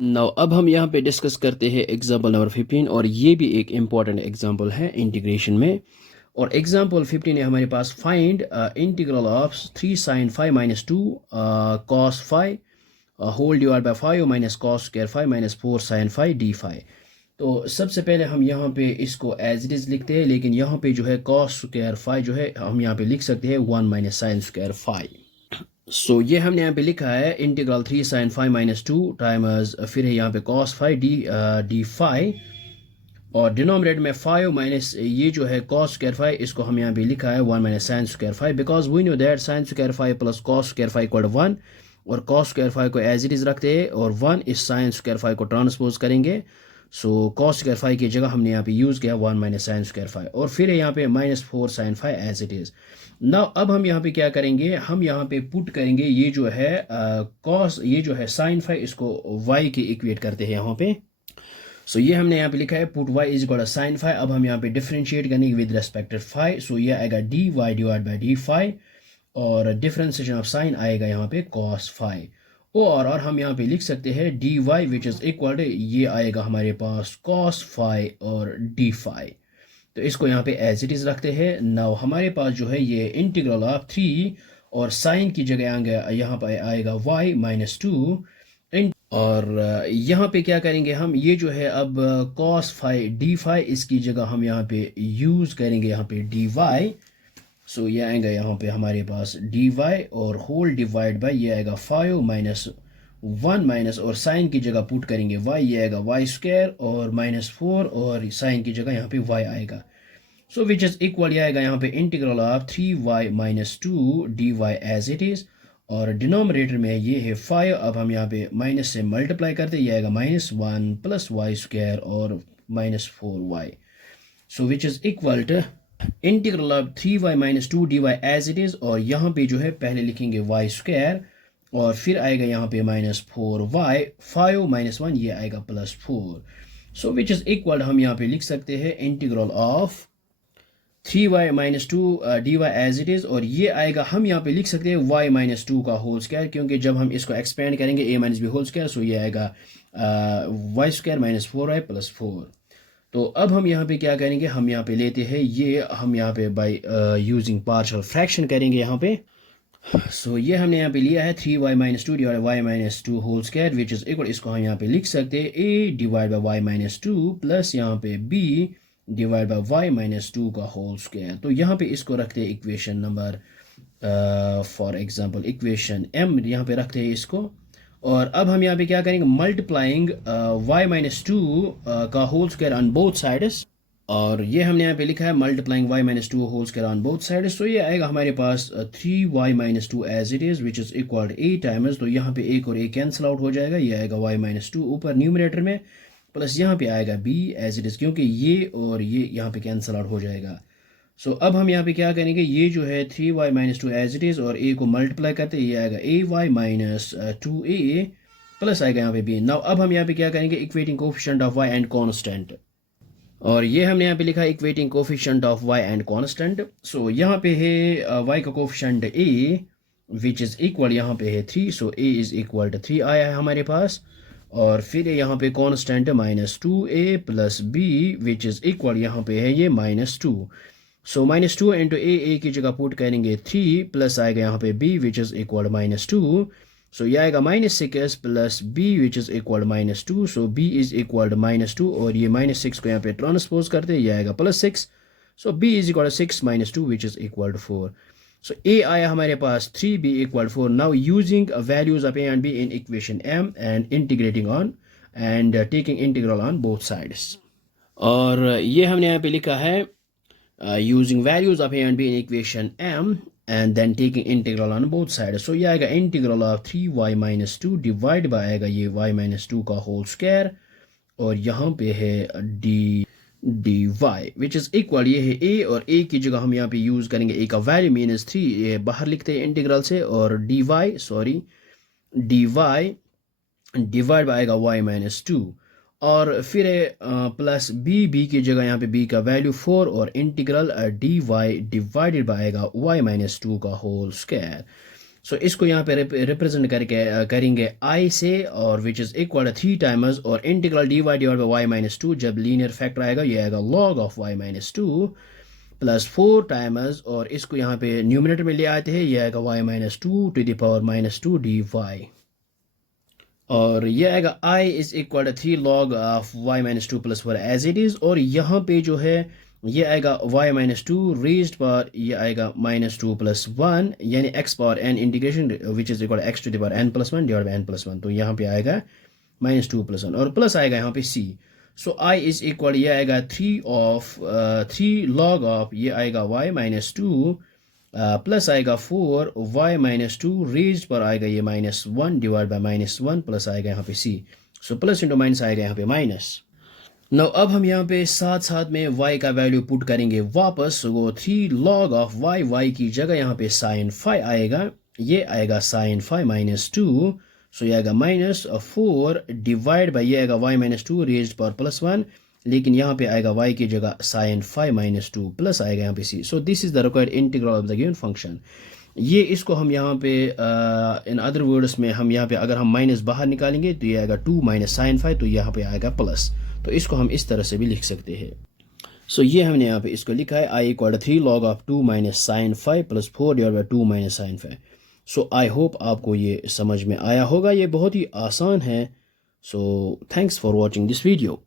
Now अब हम यहाँ पे डिस्कस करते हैं एग्जाम्पल नंबर 15 और ये भी एक इम्पॉर्टेंट एग्जाम्पल है इंटीग्रेशन में। और एग्जाम्पल 15 है हमारे पास find integral of 3 sin 5 minus 2 cos 5 whole divide by 5 minus cos square 5 minus 4 sin 5 d 5। तो सबसे पहले हम यहाँ पे इसको एज इट इज़ लिखते हैं, लेकिन यहाँ पे जो है cos स्क्वायर 5 जो है हम यहाँ पे लिख सकते हैं 1 माइनस साइन स्क्वायर 5। सो ये हमने यहाँ पे लिखा है इंटीग्रल 3 sin 5 माइनस 2 टाइम्स फिर है यहाँ पे cos 5 डी 5 और डिनोमिनेटर में 5 माइनस ये जो है cos स्क्वायर 5 इसको हम यहाँ पे लिखा है 1 minus sine square 5 because we know that sine square 5 plus cos square 5 equal 1 और cos स्क्वायर 5 को एज इट इज़ रखते हैं और 1 इस साइन स्क्वायर 5 को ट्रांसपोज करेंगे। सो cos स्क्वायर 5 की जगह हमने यहाँ पे यूज़ किया 1 माइनस साइन स्क्वायर 5 और फिर यहाँ पे minus 4 sine 5 as it is. Now अब हम यहाँ पे क्या करेंगे, हम यहाँ पे पुट करेंगे ये जो है cos ये जो है साइन 5 इसको y के इक्वेट करते हैं यहाँ पे। सो ये हमने यहाँ पे लिखा है put y is equal sine 5। अब हम यहाँ पे डिफरेंशिएट करेंगे विद रेस्पेक्ट टू 5। सो ये आएगा dy डिवाइड बाई डी 5 और डिफरेंशिएशन ऑफ साइन आएगा यहाँ पे cos 5 और हम यहाँ पे लिख सकते हैं dy विच इज इक्वल ये आएगा हमारे पास cos 5 और d5। तो इसको यहाँ पे एज इट इज़ रखते हैं। नाउ हमारे पास जो है ये इंटीग्रल ऑफ 3 और साइन की जगह आएंगे यहाँ पे आएगा y माइनस 2 और यहाँ पे क्या करेंगे हम ये जो है अब cos 5 d5 इसकी जगह हम यहाँ पे यूज़ करेंगे यहाँ पे dy। सो ये आएगा यहाँ पे हमारे पास dy और होल डिवाइड बाय ये आएगा 5 माइनस 1 माइनस और साइन की जगह पुट करेंगे y, ये आएगा y स्क्वायर और माइनस 4 और साइन की जगह यहाँ पे y आएगा। सो विच इज इक्वल ये आएगा यहाँ पे integral of 3y minus 2 dy as it is और डिनोमिनेटर में ये है 5। अब हम यहाँ पे माइनस से मल्टीप्लाई करते ये आएगा माइनस 1 प्लस वाई स्क्वायर और minus 4y। So which is equal to integral of 3y minus 2 dy as it is और यहाँ पे जो है पहले लिखेंगे y स्क्वायर और फिर आएगा यहाँ पे माइनस 4y 5 माइनस 1 ये आएगा plus 4। So which is equal हम यहाँ पे लिख सकते हैं integral of 3y minus 2 dy as it is और ये आएगा हम यहाँ पे लिख सकते हैं y माइनस 2 का होल स्क्वायर क्योंकि जब हम इसको एक्सपेंड करेंगे a minus b whole square so ये आएगा y square minus 4y plus 4। तो अब हम यहाँ पे क्या करेंगे, हम यहाँ पे लेते हैं ये हम यहाँ पे बाय यूजिंग पार्शियल फ्रैक्शन करेंगे यहाँ पे। सो ये हमने यहाँ पे लिया है 3y minus 2 divide y minus 2 whole square which is equal इसको हम यहाँ पे लिख सकते हैं a divide by y minus 2 plus यहाँ पे b divide by y minus 2 का होल स्क्वायर। तो यहाँ पे इसको रखते हैं equation number for example equation m यहाँ पे रखते हैं इसको और अब हम यहाँ पे क्या करेंगे मल्टीप्लाइंग y माइनस 2 का whole square on both sides और ये हमने यहाँ पे लिखा है multiplying y minus 2 whole square on both sides. तो ये आएगा हमारे पास 3y minus 2 as it is which is equal to a times. तो यहाँ पे एक और a कैंसिल आउट हो जाएगा, ये आएगा y माइनस 2 ऊपर न्यूमरेटर में प्लस यहाँ पे आएगा b एज इट इज़ क्योंकि ये और ये यहाँ पे कैंसिल आउट हो जाएगा। सो अब हम यहाँ पे क्या करेंगे ये जो है 3y minus 2 as it is और a को मल्टीप्लाई करते हैं ये आएगा ay माइनस 2a प्लस आएगा यहाँ पे b। नाउ अब हम यहाँ पे क्या करेंगे equating coefficient of y and constant और ये हमने यहाँ पे लिखा है equating coefficient of y and constant. So यहाँ पे है y का coefficient a which is equal यहाँ पे है 3। So a is equal to 3 आया है हमारे पास और फिर यहाँ पे constant minus 2a plus b which is equal यहाँ पे है ये minus 2। So minus 2 into a की जगह पुट करेंगे 3 प्लस आएगा यहाँ पे b which is equal minus 2। सो ये आएगा minus 6 plus b which is equal minus 2। So b is equal minus 2 और ये माइनस 6 को यहाँ पे ट्रांसपोज करते ये आएगा plus 6। So b is equal 6 minus 2 which is equal to 4। So a आया हमारे पास 3, b equal 4। Now using values of a and b in equation m and integrating on and taking integral on both sides और ये हमने यहाँ पे लिखा है using values of a and b in equation m and then taking integral on both sides। so ये आएगा integral of 3y minus 2 divide by आएगा ये y minus 2 का whole square और यहाँ पे है dy which is equal ये है a और a की जगह हम यहाँ पे यूज़ करेंगे a का वैल्यू मीनस 3 ये बाहर लिखते हैं इंटीग्रल से और dy डिवाइड बाय आएगा y माइनस 2 और फिर प्लस b की जगह यहाँ पे b का वैल्यू 4 और इंटीग्रल dy डिवाइडेड बाय आएगा y माइनस 2 का होल स्क्वायर। सो इसको यहाँ पे रिप्रेजेंट करके करेंगे I से, और विच इज़ इक्वल 3 टाइम्स, और integral dy divide by y minus 2, जब लीनियर फैक्टर आएगा ये आएगा log of y minus 2 plus 4 times, और इसको यहाँ पे न्यूमिनेटर में ले आते हैं, ये आएगा y minus 2 to the power minus 2 dy, और ये आएगा I is equal 3 log of y minus 2 plus 4 as it is, और यहाँ पे जो है ये आएगा y माइनस 2 रेज्ड पर, ये आएगा माइनस 2 प्लस 1, यानी x power n integration which is equal x to the power n plus 1 divide by n plus 1, तो यहाँ पे आएगा माइनस 2 प्लस 1, और प्लस आएगा यहाँ पे c। So I is equal, ये आएगा 3 log ऑफ, ये आएगा y माइनस 2 प्लस आएगा 4 y माइनस 2 रेज्ड पर आएगा ये minus 1 divide by minus 1, plus आएगा यहाँ पे c। So plus into minus आएगा यहाँ पे माइनस। नो अब हम यहाँ पे साथ साथ में y का वैल्यू पुट करेंगे वापस, वो 3 log ऑफ y की जगह यहाँ पे साइन फाई आएगा, ये आएगा साइन फाई माइनस 2, सो ये आएगा माइनस 4 डिवाइड बाई, ये आएगा y माइनस 2 रेज्ड पर प्लस 1, लेकिन यहाँ पे आएगा y की जगह साइन फाई माइनस 2 प्लस आएगा यहाँ पे c। So this is the required integral of the given function. ये इसको हम यहाँ पे इन अदर वर्ड्स में हम यहाँ पे अगर हम माइनस बाहर निकालेंगे तो ये आएगा 2 माइनस साइन फाई, तो यहाँ पे आएगा प्लस, तो इसको हम इस तरह से भी लिख सकते हैं। सो ये हमने यहाँ पे इसको लिखा है I equal 3 log of 2 minus sine phi plus 4 divide by 2 minus sine phi. So I hope आपको ये समझ में आया होगा, ये बहुत ही आसान है। So thanks for watching this video.